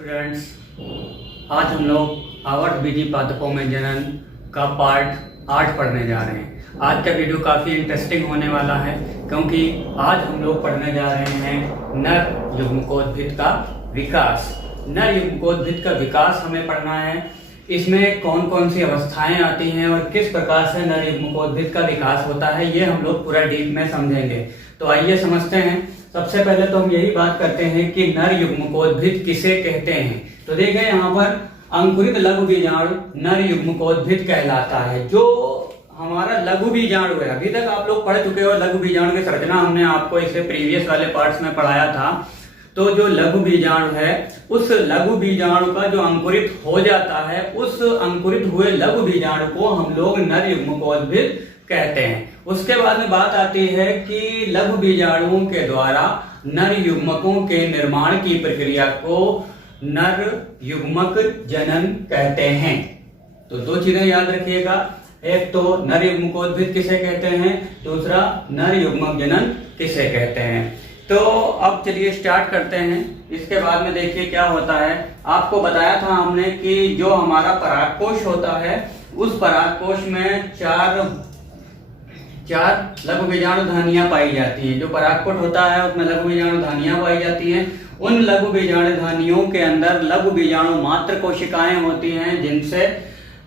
Students, आज हम लोग आवर्त बीजी पादपों में जनन का पार्ट 8 पढ़ने जा रहे हैं। आज का वीडियो काफ़ी इंटरेस्टिंग होने वाला है क्योंकि आज हम लोग पढ़ने जा रहे हैं नर युग्मकोद्भिद का विकास। नर युग्मकोद्भिद का विकास हमें पढ़ना है। इसमें कौन कौन सी अवस्थाएं आती हैं और किस प्रकार से नर युग्मकोद्भिद का विकास होता है, ये हम लोग पूरा डीप में समझेंगे। तो आइए समझते हैं। सबसे पहले तो हम यही बात करते हैं कि नर युग्मकोद्भिद किसे कहते हैं। तो देखिए यहाँ पर अंकुरित लघु बीजाणु नर युग्मकोद्भिद कहलाता है। जो हमारा लघु बीजाणु है, अभी तक आप लोग पढ़ चुके हो लघु बीजाणु की संरचना, हमने आपको इससे प्रीवियस वाले पार्ट्स में पढ़ाया था। तो जो लघु बीजाणु है, उस लघु बीजाणु का जो अंकुरित हो जाता है, उस अंकुरित हुए लघु बीजाणु को हम लोग नर युग्मकोद्भिद कहते हैं। उसके बाद में बात आती है कि लघु बीजाणुओं के द्वारा नर युग्मकों के निर्माण की प्रक्रिया को नर युग्मक जनन कहते हैं। तो दो चीजें याद रखिएगा, एक तो नर युग्मकोद्भिद किसे कहते हैं, दूसरा नर युग्मक जनन किसे कहते हैं। तो अब चलिए स्टार्ट करते हैं। इसके बाद में देखिए क्या होता है। आपको बताया था हमने कि जो हमारा परागकोश होता है, उस परागकोश में चार लघु बीजाणु धानियां पाई जाती हैं। जो परागकोश होता है उसमें लघु बीजाणु धानियां पाई जाती हैं। उन लघु बीजाणु धानियों के अंदर लघु बीजाणु मात्र कोशिकाएं होती हैं, जिनसे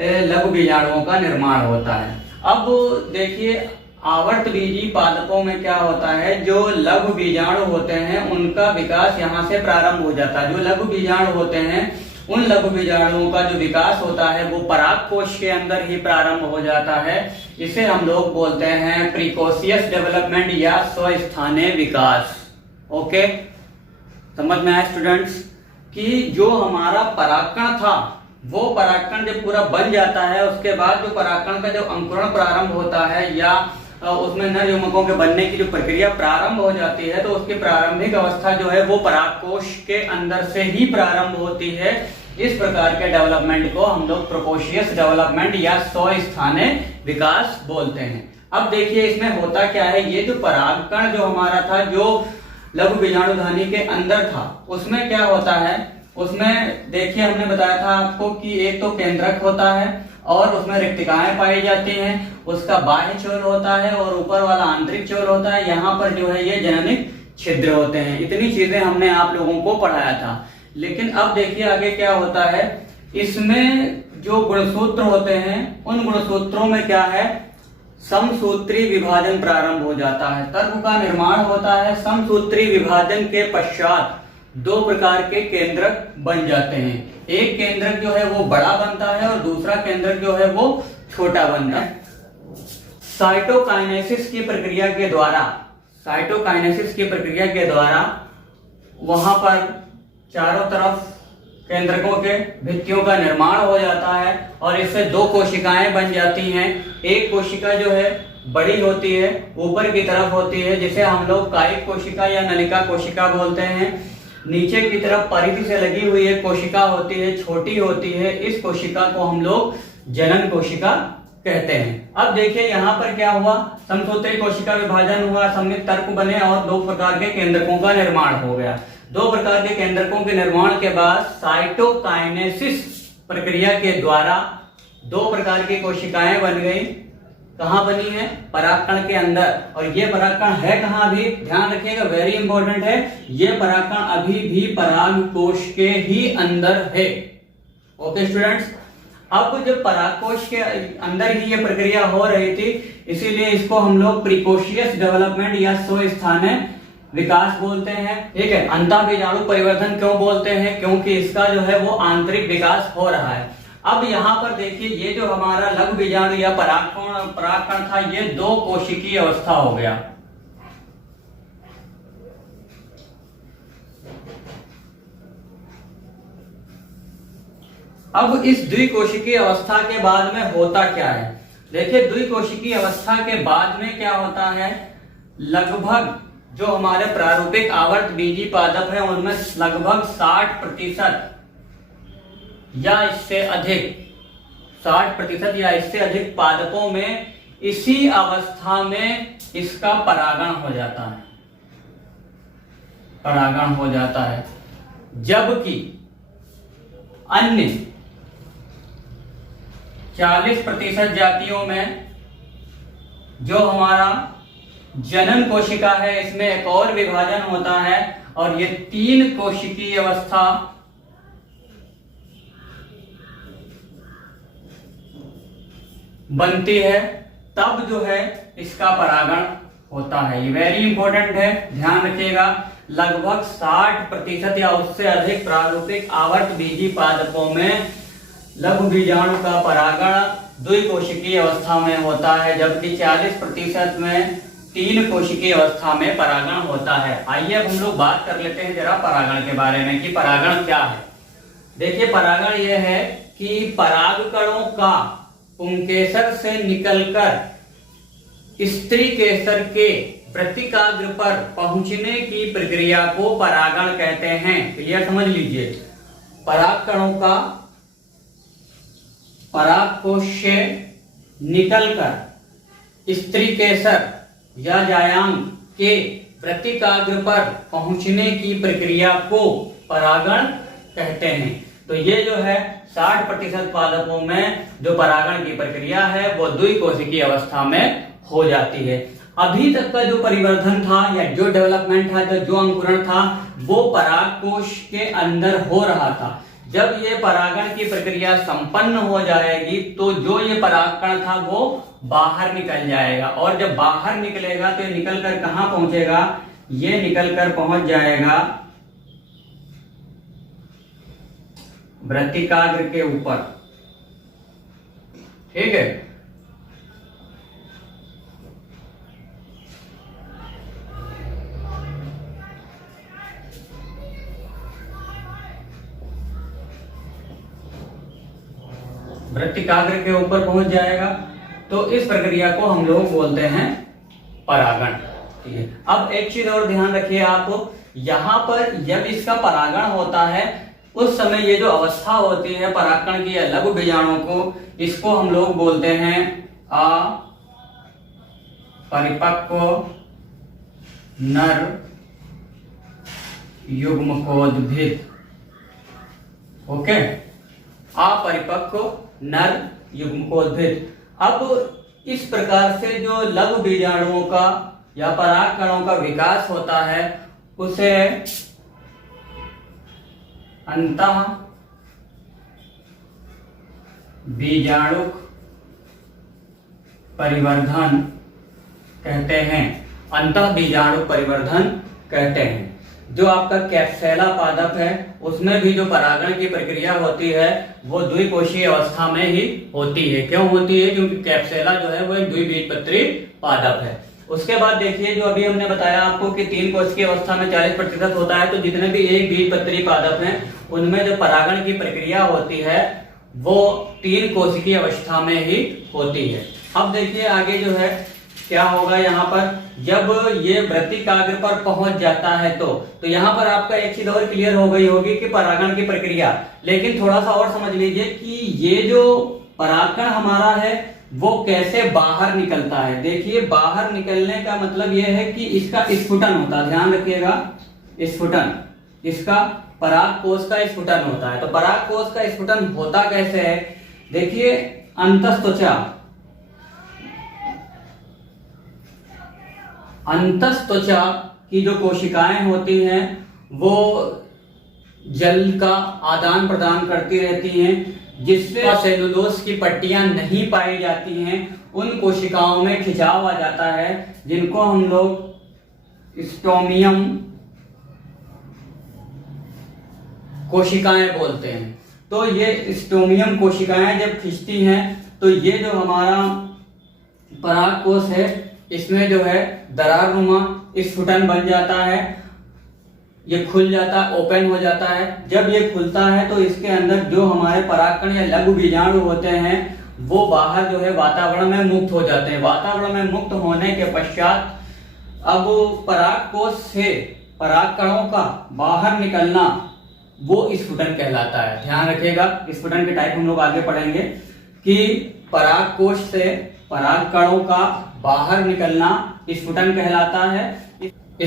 लघु बीजाणुओं का निर्माण होता है। अब देखिए आवर्त बीजी पादपों में क्या होता है, जो लघु बीजाणु होते हैं उनका विकास यहाँ से प्रारंभ हो जाता है। जो लघु बीजाणु होते हैं, उन लघु बीजाणुओं का जो विकास होता है वो परागकोश के अंदर ही प्रारंभ हो जाता है। इसे हम लोग बोलते हैं प्रीकोशियस डेवलपमेंट या स्वस्थानीय विकास। ओके, समझ में आया स्टूडेंट्स कि जो हमारा परागकण था, वो परागकण जब पूरा बन जाता है, उसके बाद जो परागकण का जो अंकुरण प्रारंभ होता है या उसमें नर युग्मकों के बनने की जो प्रक्रिया प्रारंभ हो जाती है, तो उसकी प्रारंभिक अवस्था जो है वो परागकोश के अंदर से ही प्रारंभ होती है। इस प्रकार के डेवलपमेंट को हम लोग प्रोकोशियस डेवलपमेंट या स्वस्थानीय विकास बोलते हैं। अब देखिए इसमें होता क्या है, ये जो परागकण जो हमारा था, जो लघु बीजाणु धानी के अंदर था, उसमें क्या होता है, उसमें देखिए हमने बताया था आपको कि एक तो केंद्रक होता है और उसमें रिक्तिकाएं पाई जाती हैं। उसका बाह्य छोर होता है और ऊपर वाला आंतरिक छोर होता है। यहाँ पर जो है ये जननिक छिद्र होते हैं। इतनी चीजें हमने आप लोगों को पढ़ाया था। लेकिन अब देखिए आगे क्या होता है। इसमें जो गुणसूत्र होते हैं, उन गुणसूत्रों में क्या है, समसूत्री विभाजन प्रारंभ हो जाता है। तर्क का निर्माण होता है। समसूत्री विभाजन के पश्चात दो प्रकार के केंद्रक बन जाते हैं। एक केंद्रक जो है वो बड़ा बनता है और दूसरा केंद्रक जो है वो छोटा बनता है। साइटोकाइनेसिस की प्रक्रिया के द्वारा वहां पर चारों तरफ केंद्रकों के भित्तियों का निर्माण हो जाता है और इससे दो कोशिकाएं बन जाती हैं। एक कोशिका जो है बड़ी होती है, ऊपर की तरफ होती है, जिसे हम लोग कायिक कोशिका या नलिका कोशिका बोलते हैं। नीचे की तरफ परिधि से लगी हुई एक कोशिका होती है, छोटी होती है। इस कोशिका को हम लोग जनन कोशिका कहते हैं। अब देखिए यहाँ पर क्या हुआ, समसूत्री कोशिका विभाजन हुआ, सममित तर्क बने और दो प्रकार के केंद्रकों का निर्माण हो गया। दो प्रकार के केंद्रकों के निर्माण के बाद साइटोकाइनेसिस प्रक्रिया के द्वारा दो प्रकार की कोशिकाएं बन गई। कहाँ बनी है, परागकण के अंदर। और ये परागकण है कहाँ, अभी ध्यान रखिएगा, वेरी इंपॉर्टेंट है। ये परागकण अभी भी परागकोश के ही अंदर है। ओके स्टूडेंट्स, अब जब परागकोश के अंदर ही ये प्रक्रिया हो रही थी, इसीलिए इसको हम लोग प्रीकोशियस डेवलपमेंट या स्वस्थानीय विकास बोलते हैं। ठीक है, अंतःबीजाणु परिवर्धन क्यों बोलते हैं, क्योंकि इसका जो है वो आंतरिक विकास हो रहा है। अब यहाँ पर देखिए ये जो हमारा लघु बीजाणु या परागकण था, ये दो कोशिकीय अवस्था हो गया। अब इस द्विकोशिकीय अवस्था के बाद में होता क्या है, देखिए द्विकोशिकीय अवस्था के बाद में क्या होता है, लगभग जो हमारे प्रारूपिक आवर्त बीजी पादप है उनमें लगभग 60% या इससे अधिक 60% या इससे अधिक पादपों में इसी अवस्था में इसका परागण हो जाता है। जबकि अन्य 40% जातियों में जो हमारा जनन कोशिका है इसमें एक और विभाजन होता है और ये 3 कोशिकीय अवस्था बनती है, तब जो है इसका परागण होता है। ये वेरी इंपॉर्टेंट है, ध्यान रखिएगा। लगभग 60% या उससे अधिक प्रारूपिक आवर्त बीजी पादपों में लघु बीजाणु का परागण द्विकोशिकीय अवस्था में होता है, जबकि 40% में 3 कोशिकीय अवस्था में परागण होता है। आइए अब हम लोग बात कर लेते हैं जरा परागण के बारे में कि परागण क्या है। देखिए, परागण यह है कि परागकणों का पुंकेसर से निकलकर स्त्री केसर के प्रतिकाग्र पर पहुंचने की प्रक्रिया को परागण कहते हैं। क्लियर, समझ लीजिए। परागकणों का परागकोश से निकलकर स्त्री केसर या जायांग के प्रतिकाग्र पर पहुंचने की प्रक्रिया को परागण कहते हैं। तो ये जो है 60% पादपों में जो परागण की प्रक्रिया है वो द्विकोशिकीय अवस्था में हो जाती है। अभी तक का जो परिवर्धन था या जो डेवलपमेंट था, जो अंकुरण था, वो परागकोश के अंदर हो रहा था। जब ये परागण की प्रक्रिया संपन्न हो जाएगी तो जो ये परागकण था वो बाहर निकल जाएगा, और जब बाहर निकलेगा तो ये निकलकर कहां पहुंचेगा? ये निकलकर पहुंच जाएगा वृत्तिकाग्र के ऊपर। ठीक है, वृत्तिकाग्र के ऊपर पहुंच जाएगा। तो इस प्रक्रिया को हम लोग बोलते हैं परागण। ठीक है, अब एक चीज और ध्यान रखिए आप, यहां पर जब इसका परागण होता है उस समय ये जो अवस्था होती है परागकण की या लघु बीजाणु को, इसको हम लोग बोलते हैं अपरिपक्व नर युग्मकोद्भिद। ओके, अपरिपक्व नर युग्मकोद्भिद। अब इस प्रकार से जो लघु बीजाणुओं का या परागकणों का विकास होता है उसे अंतः बीजाणुक परिवर्धन कहते हैं। अंतः बीजाणुक परिवर्धन कहते हैं। जो आपका कैप्सुला पादप है उसमें भी जो परागण की प्रक्रिया होती है वो द्विकोशीय अवस्था में ही होती है। क्यों होती है? क्योंकि कैप्सुला जो है वो एक द्विबीजपत्री पादप है। उसके बाद देखिए, जो अभी हमने बताया आपको कि 3 कोश की अवस्था में 40% होता है, तो जितने भी एक बीजपत्री पादप हैं उनमें जो परागण की प्रक्रिया होती है वो 3 कोश की अवस्था में ही होती है। अब देखिए आगे जो है क्या होगा यहाँ पर, जब ये वृत्तिकाग्र पर पहुंच जाता है तो यहाँ पर आपका एक चीज और क्लियर हो गई होगी कि परागण की प्रक्रिया। लेकिन थोड़ा सा और समझ लीजिए कि ये जो परागकण हमारा है वो कैसे बाहर निकलता है। देखिए, बाहर निकलने का मतलब ये है कि इसका स्फुटन होता है। ध्यान रखिएगा, स्फुटन, इसका परागकोश का स्फुटन होता है। तो परागकोश का स्फुटन होता कैसे है? देखिए, अंतस्त्वचा की जो कोशिकाएं होती हैं वो जल का आदान प्रदान करती रहती हैं, जिससे सेलुलोज की पट्टियां नहीं पाई जाती हैं। उन कोशिकाओं में खिंचाव आ जाता है जिनको हम लोग स्टोमियम कोशिकाएं बोलते हैं। तो ये स्टोमियम कोशिकाएं जब खिंचती हैं तो ये जो हमारा परागकोश है इसमें जो है दरार नुमा स्फुटन बन जाता है। ये खुल जाता है, ओपन हो जाता है। जब ये खुलता है तो इसके अंदर जो हमारे परागकण या लघु बीजाणु होते हैं वो बाहर जो है वातावरण में मुक्त हो जाते हैं। वातावरण में मुक्त होने के पश्चात अब परागकोश से परागकणों का बाहर निकलना वो स्फुटन कहलाता है। ध्यान रखिएगा, स्फुटन के टाइप हम लोग आगे पढ़ेंगे कि परागकोश से परागकणों का बाहर निकलना स्फुटन कहलाता है।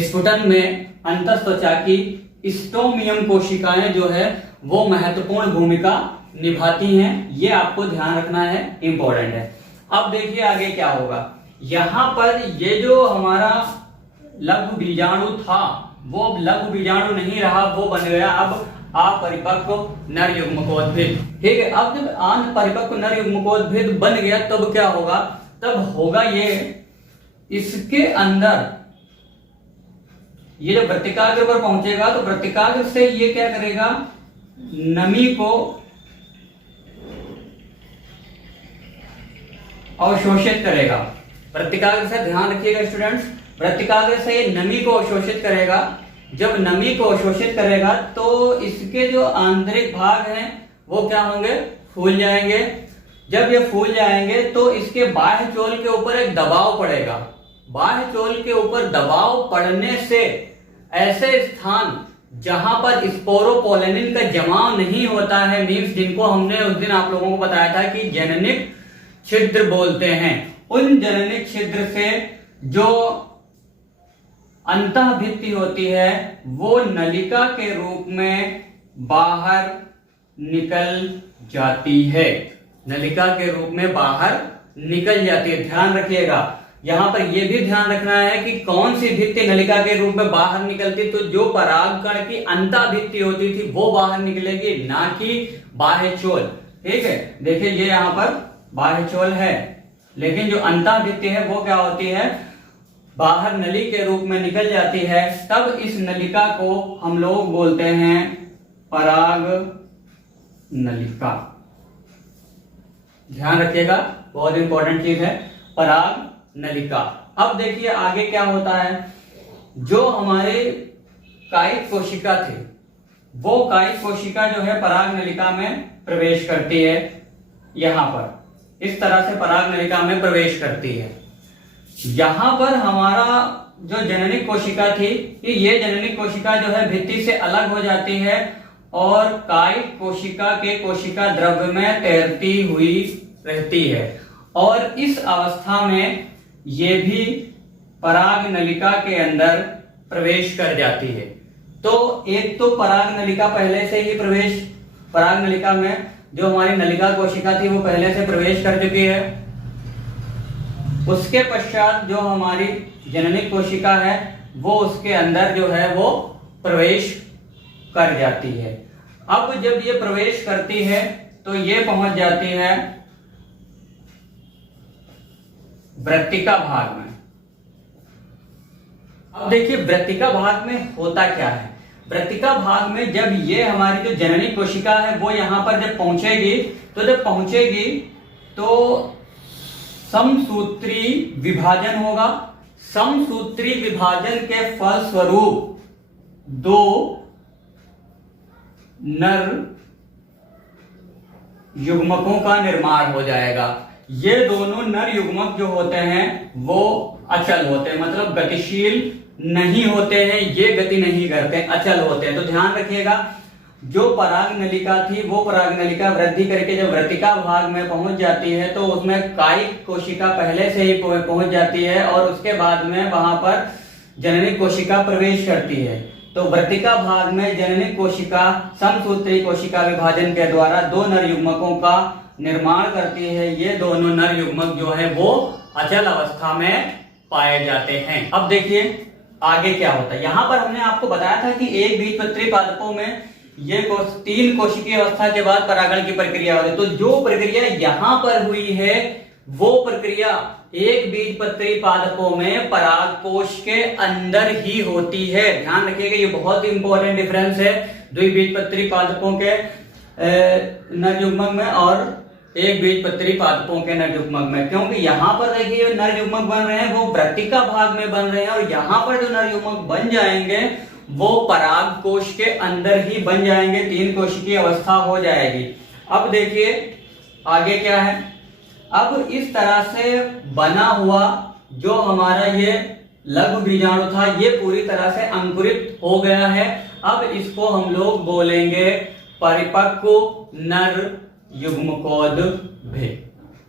स्फुटन में अंतस्त्वचा की स्टोमियम कोशिकाएं जो है वो महत्वपूर्ण भूमिका निभाती हैं। ये आपको ध्यान रखना है, इंपॉर्टेंट है। अब देखिए आगे क्या होगा। यहां पर ये जो हमारा लघु बीजाणु था वो अब लघु बीजाणु नहीं रहा, वो बन गया अब अपरिपक्व नर युग्मकोद्भिद। ठीक है, अब जब अपरिपक्व नर युग्मकोद्भिद बन गया तब क्या होगा, तब होगा ये इसके अंदर ये जब वृत्तिकाग्र पर पहुंचेगा तो वृत्तिकाग्र से ये क्या करेगा, नमी को अवशोषित करेगा। वृत्तिकाग्र से ध्यान रखिएगा स्टूडेंट्स, वृत्तिकाग्र से ये नमी को अवशोषित करेगा। जब नमी को अवशोषित करेगा तो इसके जो आंतरिक भाग हैं वो क्या होंगे, फूल जाएंगे। जब ये फूल जाएंगे तो इसके बाह्य चोल के ऊपर एक दबाव पड़ेगा। बाह्य चोल के ऊपर दबाव पड़ने से ऐसे स्थान जहां पर स्पोरोपोलेनिन का जमाव नहीं होता है, मीन्स जिनको हमने उस दिन आप लोगों को बताया था कि जननिक छिद्र बोलते हैं, उन जननिक छिद्र से जो अंतःभित्ति होती है वो नलिका के रूप में बाहर निकल जाती है। नलिका के रूप में बाहर निकल जाती है। ध्यान रखिएगा, यहां पर यह भी ध्यान रखना है कि कौन सी भित्ति नलिका के रूप में बाहर निकलती, तो जो परागकण की अंतःभित्ति होती थी वो बाहर निकलेगी, ना कि बाह्य चोल। ठीक है, देखिए ये यहां पर बाह्य चोल है, लेकिन जो अंतःभित्ति है वो क्या होती है, बाहर नली के रूप में निकल जाती है। तब इस नलिका को हम लोग बोलते हैं पराग नलिका। ध्यान रखिएगा, बहुत इंपॉर्टेंट चीज है पराग नलिका। अब देखिए आगे क्या होता है, जो हमारे कायिक कोशिका थे वो कायिक कोशिका जो है पराग नलिका में प्रवेश करती है। यहां पर इस तरह से पराग नलिका में प्रवेश करती है। यहां पर हमारा जो जननिक कोशिका थी, ये जननिक कोशिका जो है भित्ति से अलग हो जाती है और कायिक कोशिका के कोशिका द्रव्य में तैरती हुई रहती है, और इस अवस्था में ये भी पराग नलिका के अंदर प्रवेश कर जाती है। तो एक तो पराग नलिका पहले से ही प्रवेश, पराग नलिका में जो हमारी नलिका कोशिका थी वो पहले से प्रवेश कर चुकी है। उसके पश्चात जो हमारी जननिक कोशिका है वो उसके अंदर जो है वो प्रवेश कर जाती है। अब जब ये प्रवेश करती है तो ये पहुंच जाती है वृत्तिका भाग में। अब देखिए वृत्तिका भाग में होता क्या है। वृत्तिका भाग में जब ये हमारी जो जननिक कोशिका है वो यहां पर जब पहुंचेगी तो समसूत्री विभाजन होगा। समसूत्री विभाजन के फलस्वरूप दो नर युग्मकों का निर्माण हो जाएगा। ये दोनों नर युग्मक जो होते हैं वो अचल होते हैं, मतलब गतिशील नहीं होते हैं, ये गति नहीं करते, अचल होते हैं। तो ध्यान रखिएगा, जो पराग नलिका थी वो पराग नलिका वृद्धि करके जब वृत्तिका भाग में पहुंच जाती है तो उसमें कायिक कोशिका पहले से ही पहुंच जाती है और उसके बाद में वहां पर जननिक कोशिका प्रवेश करती है। तो वृत्तिका भाग में जननिक कोशिका समसूत्री कोशिका विभाजन के द्वारा दो नर युग्मकों का निर्माण करती है। ये दोनों नर युग्मक जो है वो अचल अवस्था में पाए जाते हैं। अब देखिए आगे क्या होता है। यहां पर हमने आपको बताया था कि एक बीजपत्री पादपों में ये तीन कोशिकीय अवस्था के बाद परागण की प्रक्रिया होती है। तो जो प्रक्रिया यहां पर हुई है वो प्रक्रिया एक बीजपत्री पादपों में परागकोश के अंदर ही होती है। ध्यान रखिएगा, ये बहुत इंपॉर्टेंट डिफरेंस है द्विबीजपत्री पादपों के नर युग्मक में और एक बीजपत्री पादपों के नर युग्मक में, क्योंकि यहां पर देखिए नर युग्मक बन रहे हैं वो वृत्तिका भाग में बन रहे हैं और यहां पर जो नर युग्मक बन जाएंगे वो पराग कोश के अंदर ही बन जाएंगे, तीन कोशिकीय अवस्था हो जाएगी। अब देखिए आगे क्या है। अब इस तरह से बना हुआ जो हमारा ये लघु बीजाणु था ये पूरी तरह से अंकुरित हो गया है। अब इसको हम लोग बोलेंगे परिपक्व नर युग्मकोद्भिद।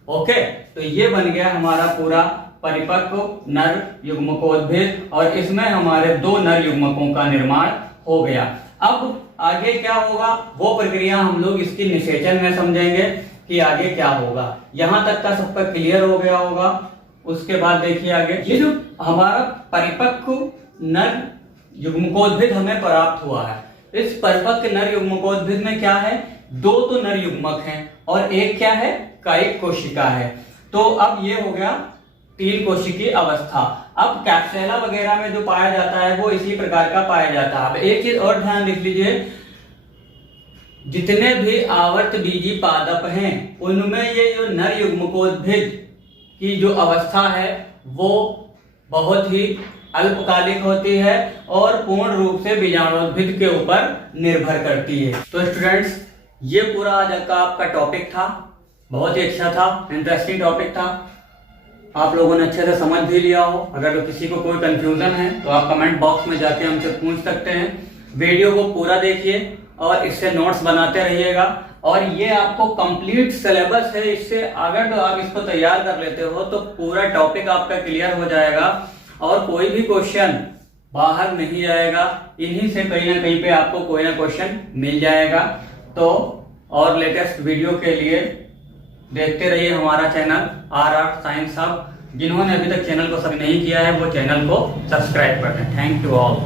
ओके, तो ये बन गया हमारा पूरा परिपक्व नर युग्मकोद्भिद और इसमें हमारे दो नर युग्मकों का निर्माण हो गया। अब आगे क्या होगा वो प्रक्रिया हम लोग इसकी निषेचन में समझेंगे कि आगे क्या होगा। यहां तक का सबका क्लियर हो गया होगा। उसके बाद देखिए आगे, ये जो हमारा परिपक्व नर युग्मकोद्भिद हमें प्राप्त हुआ है, इस परिपक्व नर युग्मकोद्भिद में क्या है, दो तो नर युग्मक हैं और एक क्या है, कायिक कोशिका है। तो अब ये हो गया तीन कोशिकीय अवस्था। अब कैप्सुला वगैरह में जो पाया जाता है वो इसी प्रकार का पाया जाता है। अब एक चीज और ध्यान रख लीजिए, जितने भी आवर्त बीजी पादप हैं उनमें ये जो नर युग्मकोद्भिद की जो अवस्था है वो बहुत ही अल्पकालिक होती है और पूर्ण रूप से बीजाणुोद्भिद के ऊपर निर्भर करती है। तो स्टूडेंट्स, ये पूरा आज का आपका टॉपिक था, बहुत ही अच्छा था, इंटरेस्टिंग टॉपिक था। आप लोगों ने अच्छे से समझ भी लिया हो। अगर किसी को कोई कंफ्यूजन है तो आप कमेंट बॉक्स में जाके हमसे पूछ सकते हैं। वीडियो को पूरा देखिए और इससे नोट्स बनाते रहिएगा। और ये आपको कंप्लीट सिलेबस है, इससे अगर तो आप इसको तैयार कर लेते हो तो पूरा टॉपिक आपका क्लियर हो जाएगा और कोई भी क्वेश्चन बाहर नहीं जाएगा। इन्हीं से कहीं ना कहीं पे आपको कोई ना क्वेश्चन मिल जाएगा। तो और लेटेस्ट वीडियो के लिए देखते रहिए हमारा चैनल RR साइंस हब। जिन्होंने अभी तक चैनल को सब्सक्राइब नहीं किया है वो चैनल को सब्सक्राइब कर दें। Thank you all.